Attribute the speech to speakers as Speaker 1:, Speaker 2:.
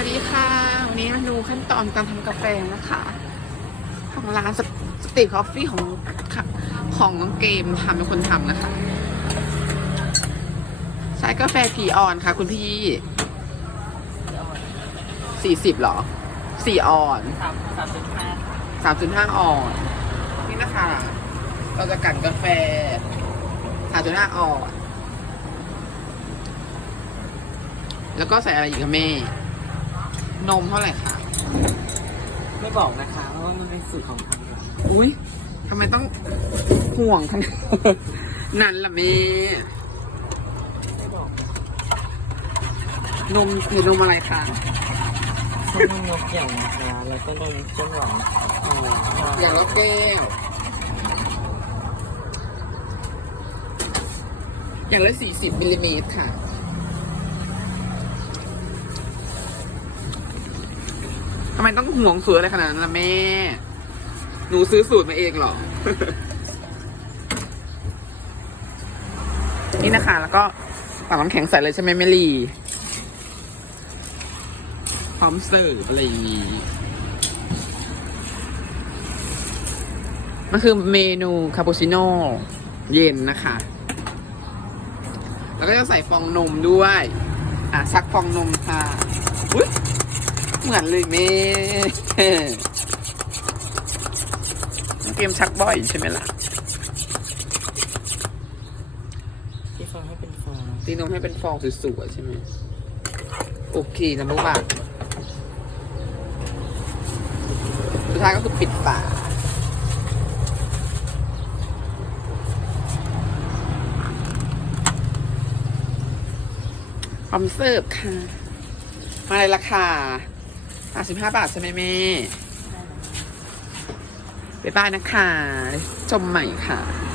Speaker 1: วัสดีค่ะ วันนี้มาดูขั้นตอนการทำกาแฟนะคะ ของร้านสตรีทคอฟฟี่ของค่ะของน้องเกมทำเป็นคนทำนะคะ ใช้กาแฟผีอ่อนค่ะ คุณพี่สี่สิบหรอสี่อ่อน
Speaker 2: สามสามสิบห้า
Speaker 1: สามจุดห้าอ่อน นี่นะคะ เราจะกั่นกาแฟสามจุดห้าอ่อนแล้วก็ใส่อะไรอีกคะแม่ นมเท่าไหร่คะ
Speaker 2: ไม่บอกนะคะ เพราะว่ามันเป็นสูตรของทางร้าน
Speaker 1: อุ้ยทำไมต้องห่วงขนาดนั้นล่ะแม่
Speaker 2: ไม่บอกนะคะ
Speaker 1: นมคือนมอะไรคะ
Speaker 2: เขามีนกอย่างนะคะแล้วก็นมข้นหวานอ๋อ
Speaker 1: อย่างละแก้ว อย่างละสี่สิบมิลลิเมตรค่ะ ทำไมต้องห่วงสูตรอะไรขนาดนั้นล่ะแม่ หนูซื้อสูตรมาเองเหรอ นี่นะคะ แล้วก็ตักน้ำแข็งใส่เลยใช่ไหมแมลี่พร้อมเสิร์ฟอะไรอย่างงี้มันคือเมนูคาปูชิโน่เย็นนะคะ แล้วก็จะใส่ฟองนมด้วย อะชักฟองนมค่ะอุ๊ย เหมือนเลยเมเกมชักบ่อยใช่ไหมล่ะ
Speaker 2: ที่ฟังให้เป็นฟอง
Speaker 1: ตีนมให้เป็นฟองสวยๆใช่ไหมโอเคนะลูกบาทสุดท้ายก็คือปิดฝาพร้อมเสิร์ฟค่ะ มาเลยราคา55บาทใช่ไหมแม่บ๊ายบายนะคะ ชมใหม่ค่ะ